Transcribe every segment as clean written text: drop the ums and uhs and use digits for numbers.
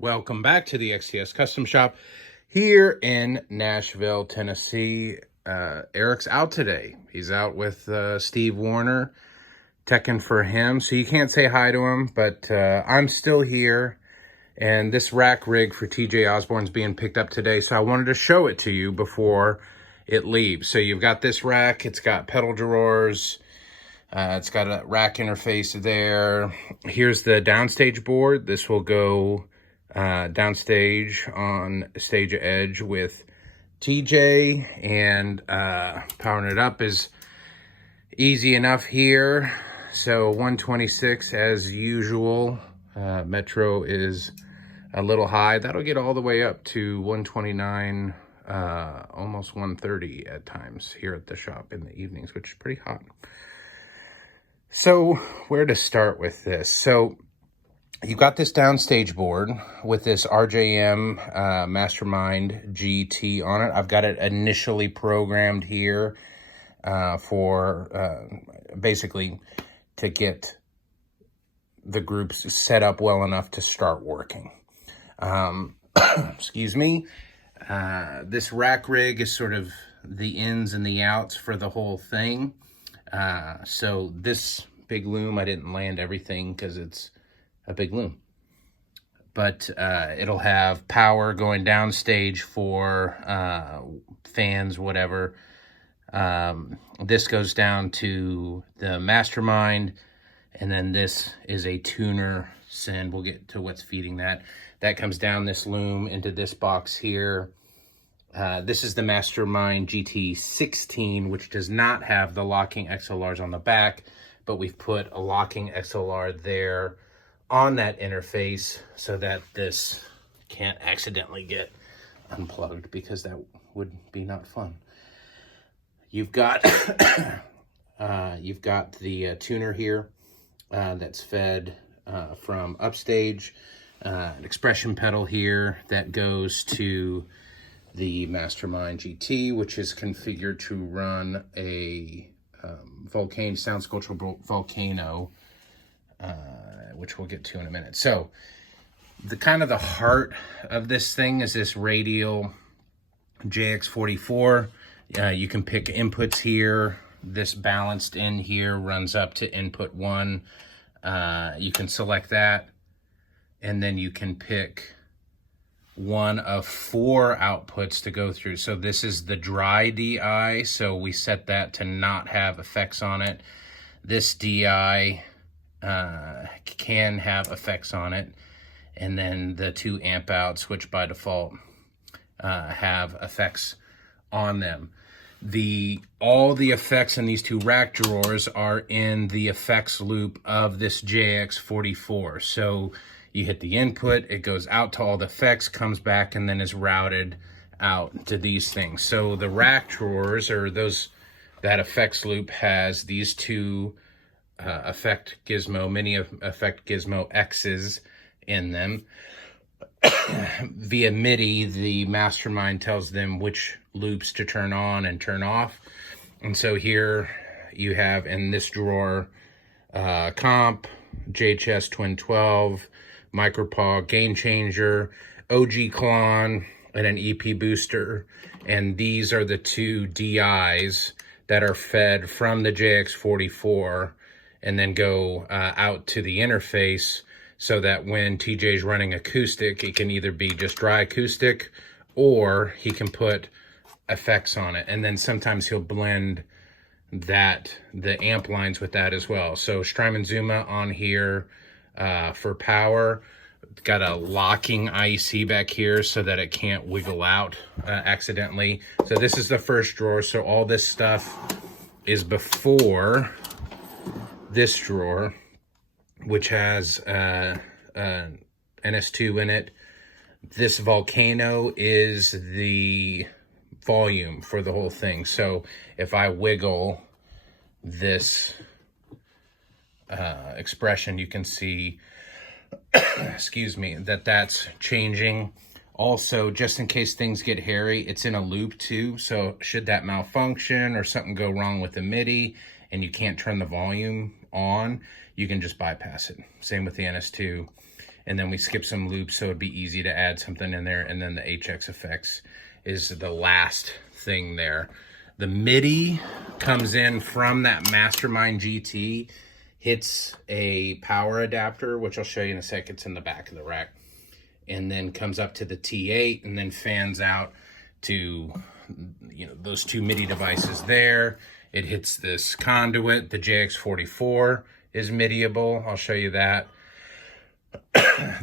Welcome back to the XTS Custom Shop here in Nashville, Tennessee. Eric's out today. He's out with Steve Warner, teching for him. So you can't say hi to him, but I'm still here. And this rack rig for TJ Osborne is being picked up today. So I wanted to show it to you before it leaves. So you've got this rack. It's got pedal drawers. It's got a rack interface there. Here's the downstage board. This will go downstage on stage edge with TJ, and powering it up is easy enough here. So 126 as usual. Metro is a little high. That'll get all the way up to 129, almost 130 at times here at the shop in the evenings, which is pretty hot. So where to start with this? So you've got this downstage board with this RJM Mastermind GT on it. I've got it initially programmed here for basically to get the groups set up well enough to start working. Excuse me. This rack rig is sort of the ins and the outs for the whole thing. So this big loom, I didn't land everything because it's a big loom, but it'll have power going downstage for fans, whatever. This goes down to the Mastermind, and then this is a tuner send. We'll get to what's feeding that. That comes down this loom into this box here. This is the Mastermind GT16, which does not have the locking XLRs on the back, but we've put a locking XLR there on that interface so that this can't accidentally get unplugged, because that would be not fun. You've got you've got the tuner here that's fed from upstage, an expression pedal here that goes to the Mastermind GT, which is configured to run a Sound Sculpture Volcano, which we'll get to in a minute. So the kind of the heart of this thing is this radial JX44. You can pick inputs here. This balanced in here runs up to input 1. You can select that, and then you can pick one of 4 outputs to go through. So this is the dry DI, so we set that to not have effects on it. This DI can have effects on it, and then the 2 amp outs, which by default have effects on them. All the effects in these 2 rack drawers are in the effects loop of this JX44. So you hit the input, it goes out to all the effects, comes back, and then is routed out to these things. So the rack drawers, or that effects loop, has these 2 effect gizmo, mini effect gizmo X's in them. Via MIDI, the Mastermind tells them which loops to turn on and turn off. And so here you have in this drawer comp, JHS Twin 12, Micropaw Gain Changer, OG Clon, and an EP booster. And these are the 2 DIs that are fed from the JX44 and then go out to the interface, so that when TJ's running acoustic, it can either be just dry acoustic, or he can put effects on it. And then sometimes he'll blend the amp lines with that as well. So Strymon Zuma on here for power. Got a locking IEC back here so that it can't wiggle out accidentally. So this is the first drawer. So all this stuff is before this drawer, which has NS2 in it. This Volcano is the volume for the whole thing. So if I wiggle this expression, you can see excuse me, that's changing. Also, just in case things get hairy, it's in a loop too. So should that malfunction or something go wrong with the MIDI and you can't turn the volume on, you can just bypass it. Same with the NS2. and then we skip some loops so it'd be easy to add something in there. And then the HX effects is the last thing there. The MIDI comes in from that Mastermind GT, hits a power adapter, which I'll show you in a sec. It's in the back of the rack, and then comes up to the T8 and then fans out to, you know, those two MIDI devices there. It hits this conduit. The JX44 is MIDIable. I'll show you that.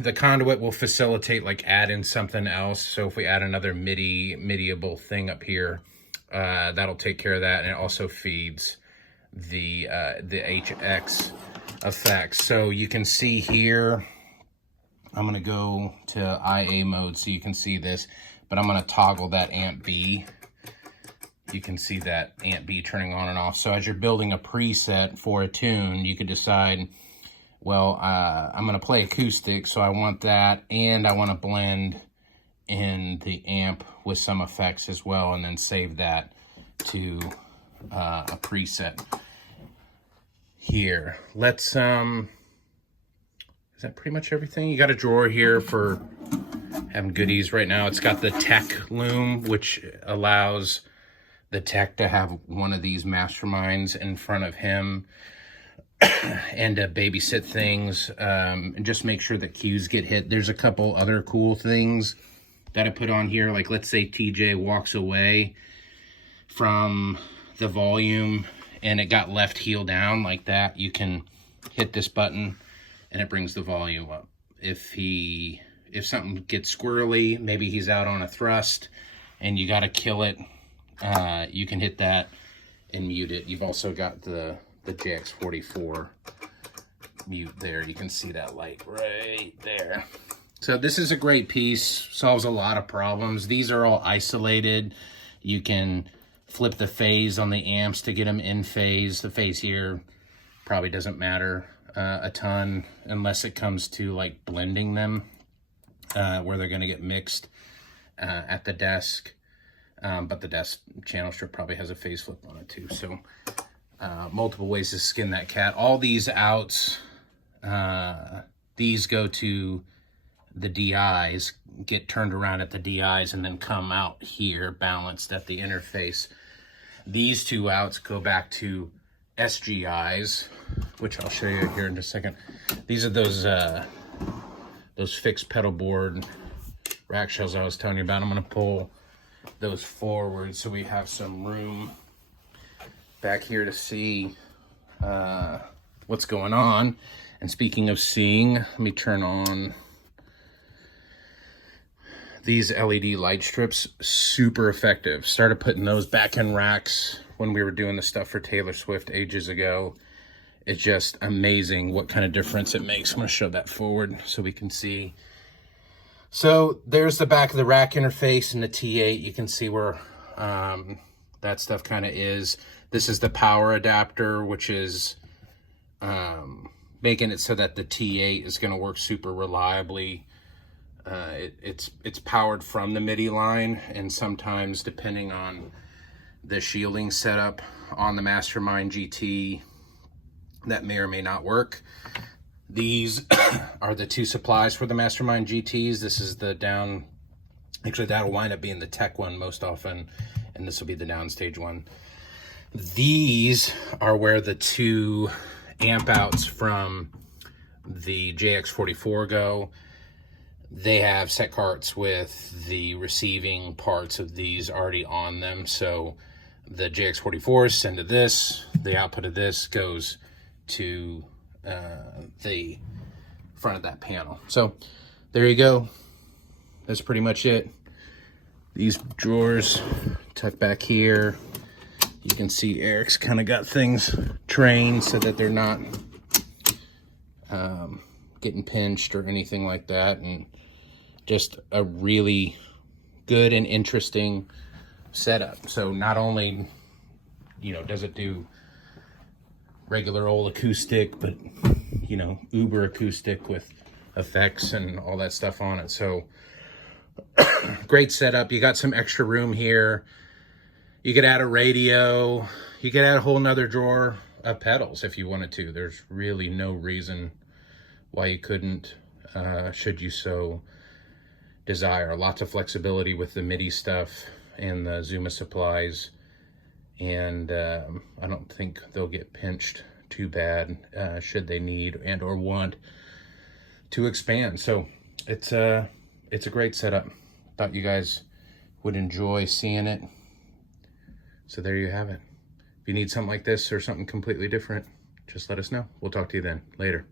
The conduit will facilitate like add in something else. So if we add another MIDIable thing up here, that'll take care of that. And it also feeds the HX effects. So you can see here, I'm going to go to IA mode so you can see this, but I'm going to toggle that amp B. You can see that amp B turning on and off. So as you're building a preset for a tune, you could decide, well, I'm going to play acoustic, so I want that, and I want to blend in the amp with some effects as well, and then save that to a preset here. Let's, is that pretty much everything? You got a drawer here for having goodies right now. It's got the tech loom, which allows the tech to have one of these masterminds in front of him and babysit things, and just make sure that cues get hit. There's a couple other cool things that I put on here. Like, let's say TJ walks away from the volume and it got left heel down like that. You can hit this button and it brings the volume up. If something gets squirrely, maybe he's out on a thrust and you got to kill it, you can hit that and mute it. You've also got the JX44 mute there. You can see that light right there. So this is a great piece, solves a lot of problems. These are all isolated. You can flip the phase on the amps to get them in phase. The phase here probably doesn't matter a ton unless it comes to like blending them, where they're gonna get mixed at the desk. But the desk channel strip probably has a phase flip on it too. So multiple ways to skin that cat. All these outs, these go to the DIs, get turned around at the DIs, and then come out here balanced at the interface. These two outs go back to SGIs, which I'll show you here in just a second. These are those fixed pedal board rack shells I was telling you about. I'm going to pull those forward so we have some room back here to see what's going on. And speaking of seeing, let me turn on these LED light strips. Super effective. Started putting those back in racks when we were doing the stuff for Taylor Swift ages ago. It's just amazing what kind of difference it makes. I'm going to show that forward so we can see. So there's the back of the rack interface and the T8. You can see where that stuff kind of is. This is the power adapter, which is making it so that the T8 is going to work super reliably. It's powered from the MIDI line, and sometimes depending on the shielding setup on the Mastermind GT, that may or may not work. These are the two supplies for the Mastermind GTs. This is the down, actually that'll wind up being the tech one most often, and this will be the downstage one. These are where the two amp outs from the JX44 go. They have set carts with the receiving parts of these already on them. So the JX44s send to this, the output of this goes to the front of that panel. So there you go. That's pretty much it. These drawers tuck back here. You can see Eric's kind of got things trained so that they're not getting pinched or anything like that. And just a really good and interesting setup. So not only, you know, does it do regular old acoustic, but, you know, uber acoustic with effects and all that stuff on it. So great setup. You got some extra room here. You could add a radio. You could add a whole nother drawer of pedals if you wanted to. There's really no reason why you couldn't. should you so desire. Lots of flexibility with the MIDI stuff and the Zuma supplies, and I don't think they'll get pinched too bad should they need and or want to expand. So it's a great setup. Thought you guys would enjoy seeing it. So there you have it. If you need something like this or something completely different, just let us know. We'll talk to you then. Later.